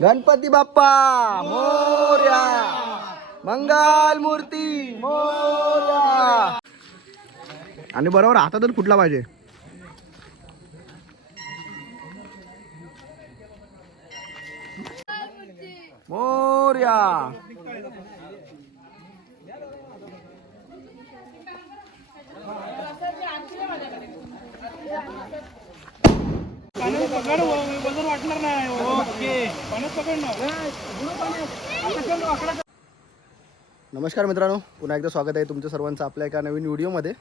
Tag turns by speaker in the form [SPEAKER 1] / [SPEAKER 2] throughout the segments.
[SPEAKER 1] गणपती बाप्पा मोर्या मंगल मूर्ती मोर्या. आणि बरोबर हातातच फुटला पाहिजे. मोर्या.
[SPEAKER 2] वजन वाटणार नाही. ओके. पाण्यात पकडणार
[SPEAKER 1] नमस्कार मित्रांनो पुन्हा एकदा स्वागत आहे तुमचं सर्वांचं आपल्या एका नवीन व्हिडिओमध्ये.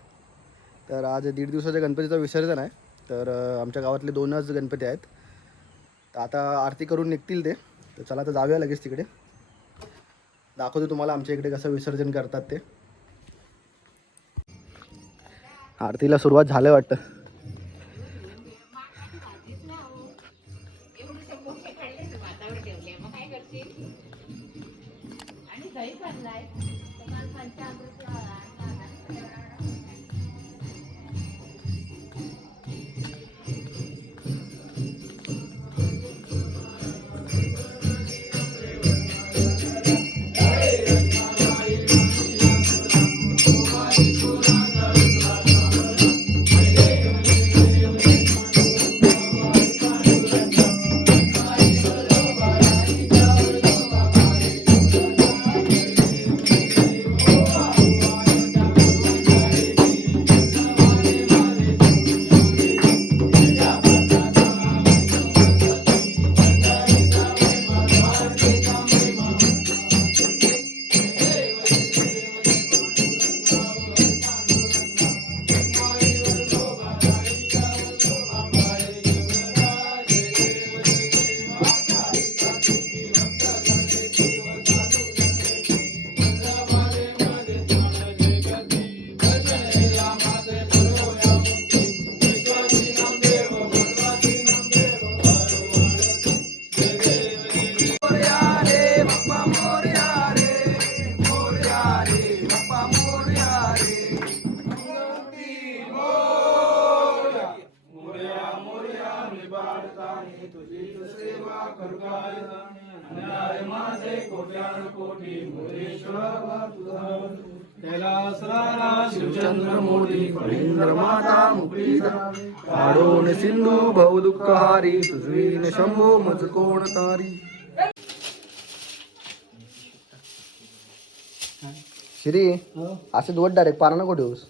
[SPEAKER 1] तर आज दीड दिवसाच्या गणपतीचं विसर्जन आहे. तर आमच्या गावातले दोनच गणपती आहेत. तर आता आरती करून निघतील ते. तर चला आता जाऊया लगेच तिकडे. दाखवतो तुम्हाला आमच्या इकडे कसं विसर्जन करतात ते. आरतीला सुरुवात झालं वाटतं. काढून सिंधू भवदुःखहारी सुजवीन शंभो मज कोण तारी श्री असे दोट डायरेक्ट पारानं कुठे होस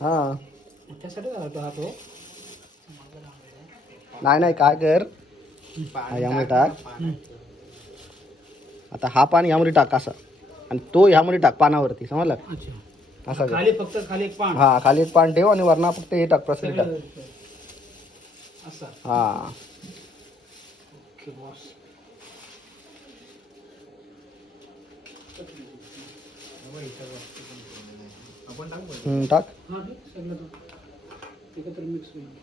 [SPEAKER 1] हा. नाही नाही काय कर? हा, टाक. आता हा पान यामध्ये टाक असा. आणि तो ह्यामध्ये टाक पानावरती समजला? का? असा कर.
[SPEAKER 2] खाली फक्त खाली एक पान.
[SPEAKER 1] हा खाली एक पान ठेव आणि वरना फक्त हे टाक प्रसरी टाक.
[SPEAKER 2] असा.
[SPEAKER 1] हा.
[SPEAKER 2] ओके बॉस
[SPEAKER 1] हम्म, टाक.
[SPEAKER 2] हा सगळं. एकत्र मिक्स होईल डिंग.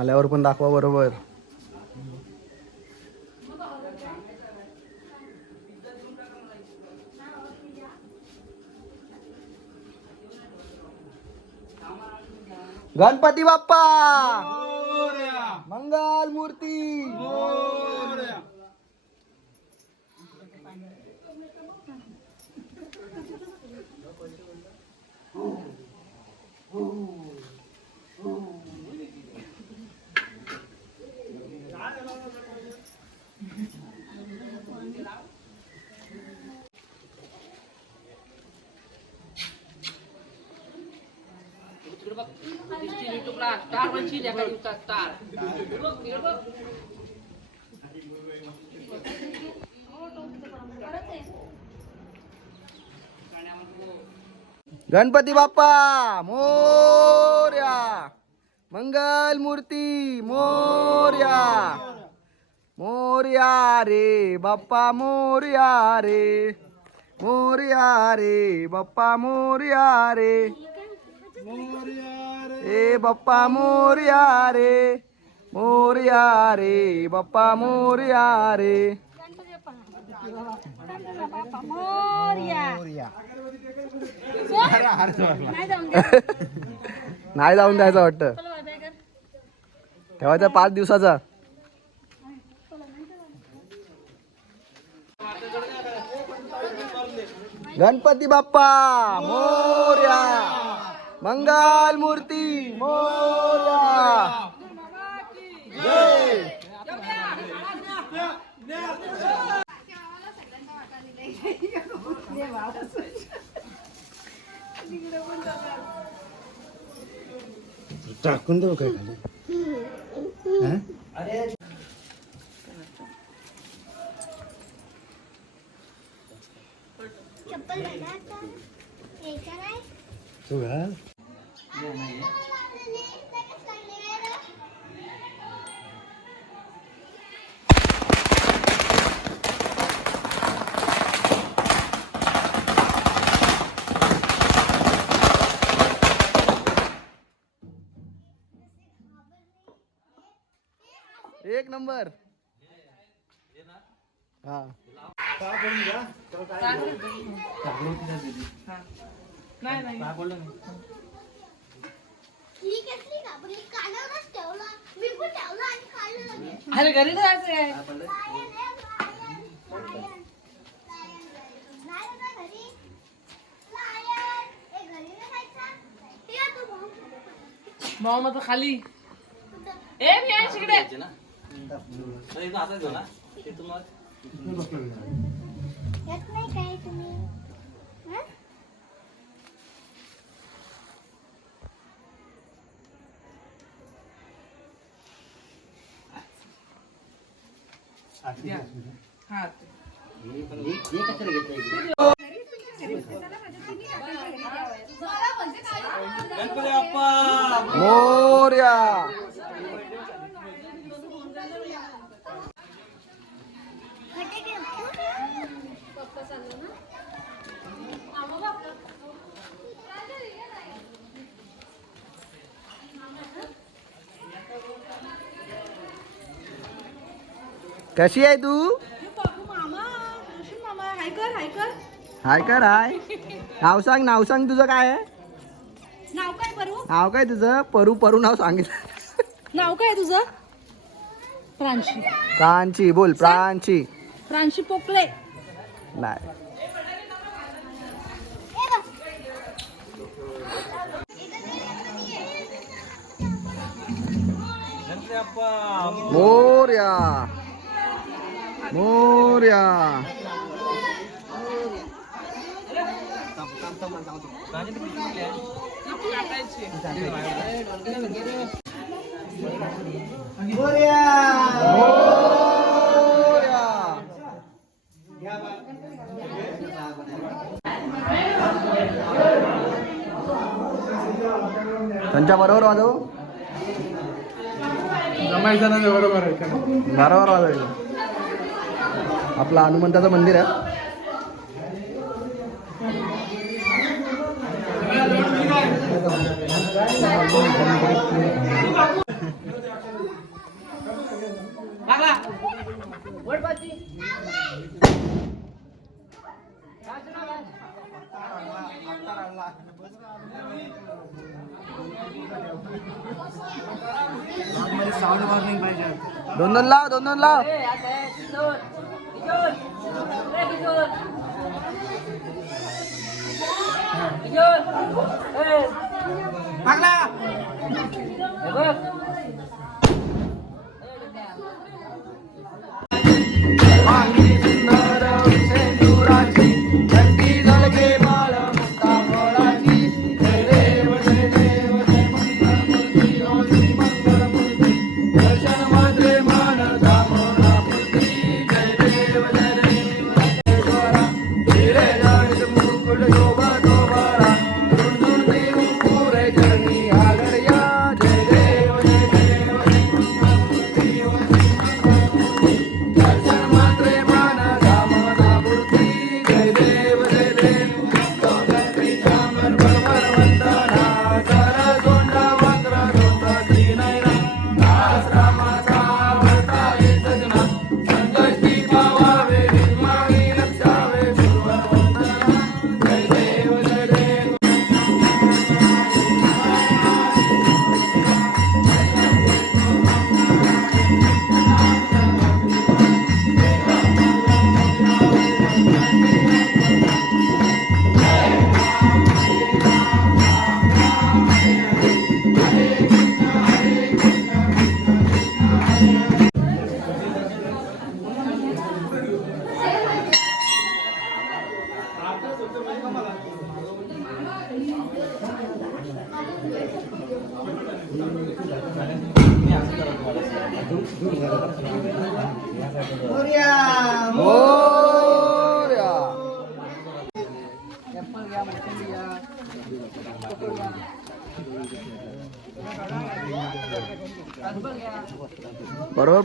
[SPEAKER 1] माल्यावर पण दाखवा बरोबर. गणपती बाप्पा! मंगल मूर्ती! इकडे बघ. दिसतील युट्यूबला.
[SPEAKER 3] स्टार बनशील एका दिवसात स्टार.
[SPEAKER 1] इकडे बघ इकडे गणपती बाप्पा मोर्या. मंगल मूर्ती मोर्या. मोर्या रे बाप्पा मोर्या रे. मोर्या रे बाप्पा मोर्या रे. ए बाप्पा मोर्या रे मोर्या रे बाप्पा मोर्या रे नाही जाऊन द्यायचं वाटतं. ठेवायचा पाच दिवसाचा. गणपती बाप्पा मोर्या मंगल मूर्ती मोर्या. टाकून देऊ काय
[SPEAKER 3] घरी नाही जायचं?
[SPEAKER 4] हे घ्या तू भाऊ.
[SPEAKER 3] भाऊ मग खाली
[SPEAKER 4] कुठं?
[SPEAKER 3] ए मी आहे तिकडे
[SPEAKER 4] येत नाही काय तुम्ही
[SPEAKER 1] मोर्या! कशी आहे तू? हाय कर हाय. नाव सांग नाव सांग तुझं काय आहे?
[SPEAKER 5] नाव काय परू
[SPEAKER 1] नाव काय तुझं? परू परू नाव सांगितलं.
[SPEAKER 5] नाव काय तुझं प्रांची
[SPEAKER 1] प्रांची बोल प्रांची
[SPEAKER 5] प्रांची पोकळे
[SPEAKER 1] नाही.
[SPEAKER 4] ए बघ.
[SPEAKER 1] मोर्या. मोर्या. त्यांच्या बरोबर वाजव.
[SPEAKER 2] बरोबर आहे.
[SPEAKER 1] बरोबर वाजव. आपला हनुमंताचं मंदिर आहे. दोन दोन लाव दोन दोन लाव.
[SPEAKER 3] ए, आता आहे, किशोर,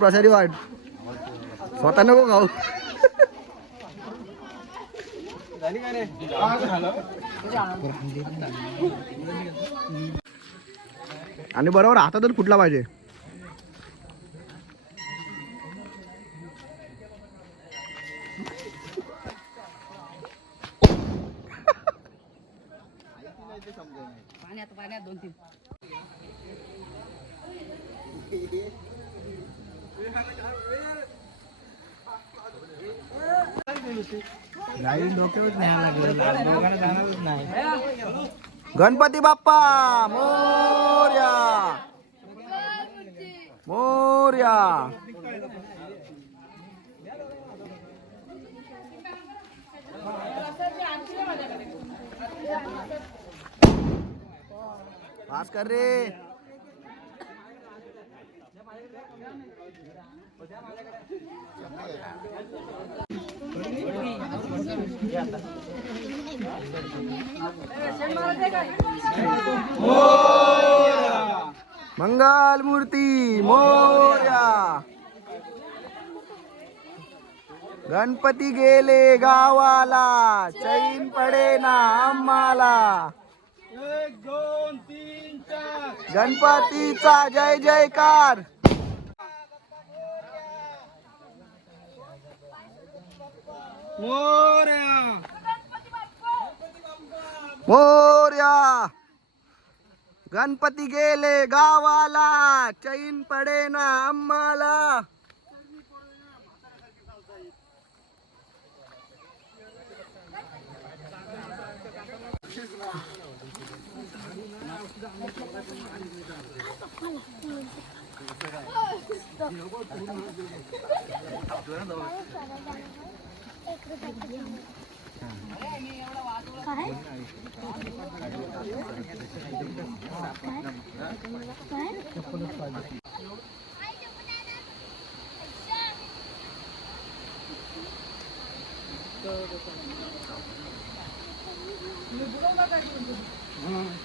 [SPEAKER 1] प्रसारी वाट. स्वतः नको खाऊ. आणि बरोबर हातातच फुटला पाहिजे
[SPEAKER 5] पाण्यात पाण्यात दोन तीन
[SPEAKER 1] गणपती बाप्पा मोर्या. मोर्या. पास कर रे. मंगल मूर्ती मोर्या. गणपती गेले गावाला चैन पडे ना आम्हाला. गणपतीचा जय जयकार.
[SPEAKER 2] मोरया.
[SPEAKER 1] मोर्या. गणपती गेले गावाला चैन पडे ना आम्हाला. Hmm.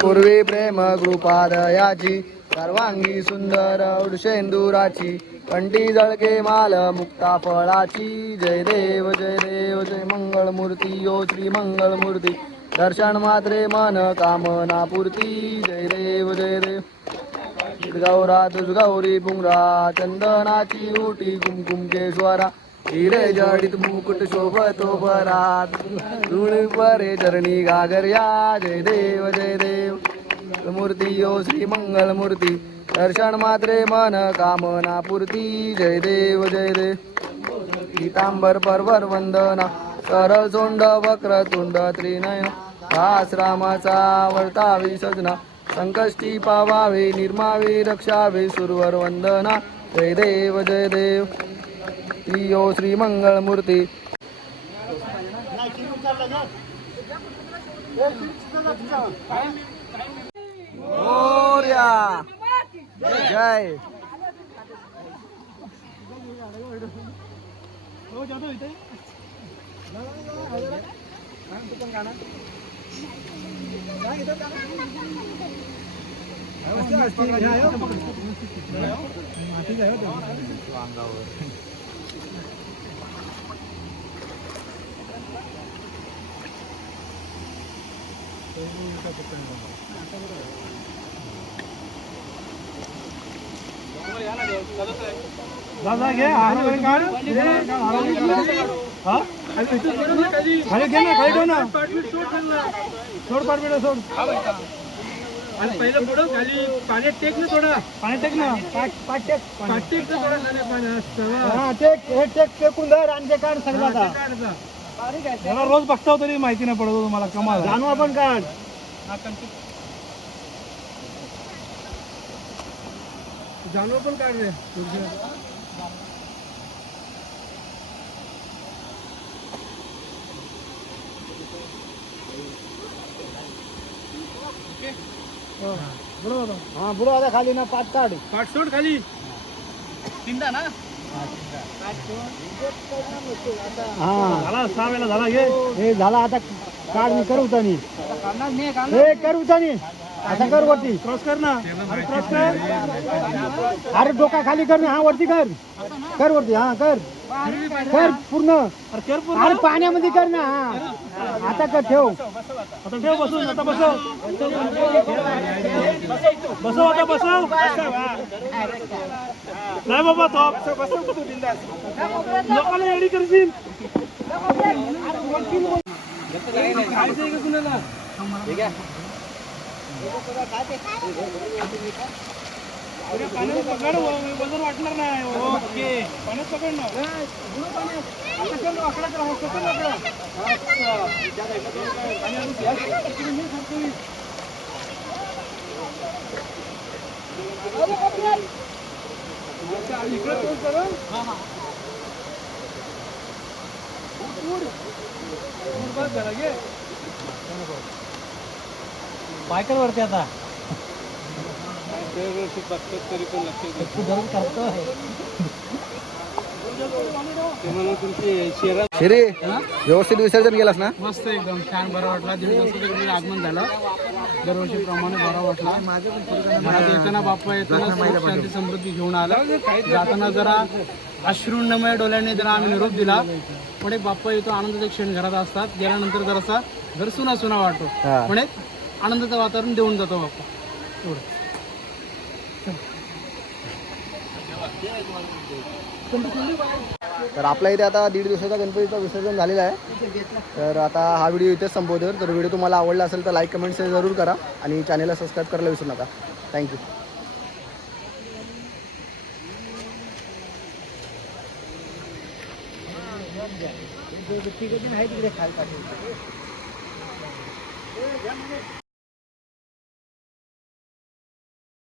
[SPEAKER 1] पूर्वी प्रेम कृपादयाची सर्वांगी सुंदर वृषेंदुराची कंठी जळके माल मुक्ता फळाची. जय देव जय देव जय मंगळ मूर्ती यो श्री मंगळ मूर्ती दर्शन मात्रे मन कामना पूर्ती. जय देव जय देव. गौरा तुझ गौरी पुंगरा चंदनाची उटी कुमकुम केश्वरा. हिरे जडित मुकुट शोभतो परात धूळ परे चरणी गागर्या जय देव जय देव. मूर्ती यो श्री मंगल मूर्ती. दर्शन मात्रे मन कामना पूर्ती. जय देव जय देव पीतांबर परवर वंदना. सरळ सोंड वक्र तुंड त्रिनयन दास रामाचा वर्तावी सजना संकष्टी पावावे निर्मावे रक्षावे सुरवर वंदना. जय देव जय देव. श्री ओ श्री मंगळ मूर्ती मोर्या. जय.
[SPEAKER 2] हो जातो दादा घे हार वगैरे काढ. हा? खाली घे ना खाली ठेव ना. सोड पाठवलं सोड. आणि पहिलं पुढं खाली पाण्यात टेक ना थोडं. पाण्यात टेक ना. पाठ टेक. पाठ टेक ना थोडं. खाली पाण्यात हा टेक हे टेक टेकून धर आणि ते काढ सगळं मला रोज बघता तरी माहिती नाही पडत तुम्हाला कमाल जानवा पण काढ जानवर पण काढ रे? हा बुडो आता. खाली ना पाठ काढ. पाठ सोड खाली.
[SPEAKER 5] तीनदा ना.
[SPEAKER 2] हा. झाला सहा वेळा झाला हे झाला आता काढ मी करू तानी हे करू तानी आता कर वरती. क्रॉस कर ना क्रॉस कर
[SPEAKER 1] अरे डोका खाली कर ना. हा वरती कर. कर वरती. हा कर. कर पूर्ण.
[SPEAKER 2] अरे
[SPEAKER 1] पाण्यामध्ये कर ना. आता कर ठेव.
[SPEAKER 2] आता ठेव बसून आता बसव. बसव आता बसव. नाही बाबा तो लोकांना एडी करशील? कुणाला पाण्यात पकड व- वजन वाटणार नाही. ओके. पाण्यात पकड ना. आता कर, आकडा कर, पकड आकडा. इकडे तोंड कर, हं. तोंड बघ जरा,
[SPEAKER 1] शिरी व्यवस्थित विसर्जन केलास ना?
[SPEAKER 2] मस्त एकदम छान बरं वाटला. दीड आगमन झालं. दरवर्षीप्रमाणे बरा वाटला. घरात येताना बाप्पा येताना शांती समृद्धी घेऊन आला. जाताना जरा अश्रुण्यमय डोळ्याने जरा आम्ही निरोप दिला. पण एक बाप्पा येतो आनंदाचे क्षण घरात असतात. गेल्यानंतर जरासा घर सुना सुना वाटतो. पण एक आनंदाचं वातावरण देऊन जातो बाप्पा. एवढं.
[SPEAKER 1] तर आपल्या इथे आता दीड दिवसाचा गणपतीचं विसर्जन झालेलं आहे. तर आता हा व्हिडिओ इथेच संपवतो. तर व्हिडिओ तुम्हाला आवडला असेल तर लाईक कमेंट शेअर जरूर करा आणि चॅनलला सबस्क्राईब करायला विसरू नका. थँक्यू